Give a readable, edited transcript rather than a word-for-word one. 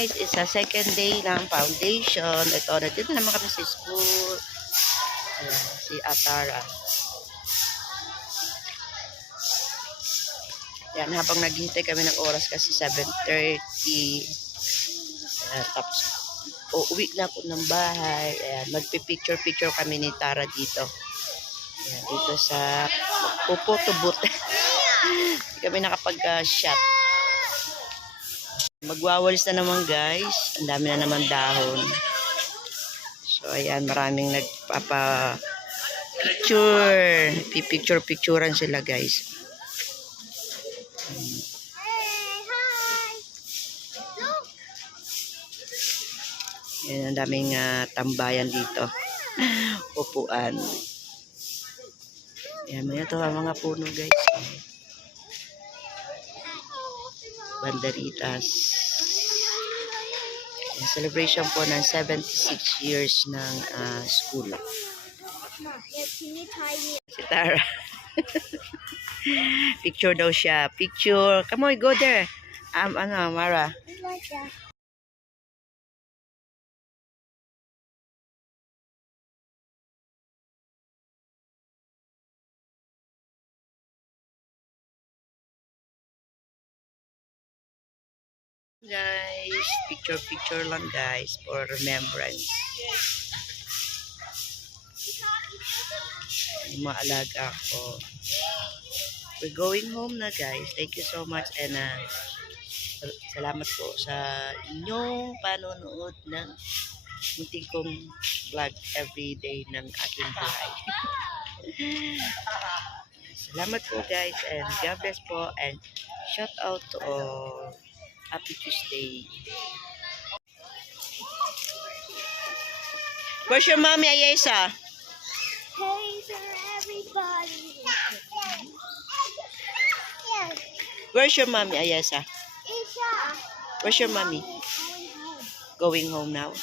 guys, it's a second day ng foundation. Ito, nandito naman kami sa school. Ayan, si Atara. Ayan, habang naghihintay kami ng oras kasi 7:30. Ayan, tapos uuwi na ako ng bahay. Ayan, magpipicture-picture kami ni Tara dito. Ayan, dito sa puputubut. Hindi kami nakapag-shot. Magwawalis na naman guys. Ang dami na naman dahon. So ayan, maraming nagpapa-picture. Pipicture-picturean sila guys. Ayan, ang daming tambayan dito. Upuan. Ayan, may ito ang mga puno guys. Banderitas. Ayan, celebration po ng 76 years ng school. Si Tara. Picture daw siya. Picture. Come on, go there. Mara. Guys, picture lang guys for remembrance. Yung mga alaga ko. We're going home na guys. Thank you so much and salamat po sa inyong panonood ng munting kong vlog everyday ng aking buhay. Salamat po guys and God bless po and shout out to all. Happy Tuesday. Where's your mommy, Ayesa? Hey there, everybody. Where's your mommy, Ayesa? Isha. Where's your mommy? Going home. Going home now?